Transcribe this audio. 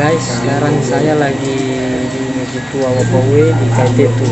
guys, sekarang saya lagi di Masjid Tua Wabawe di KT itu.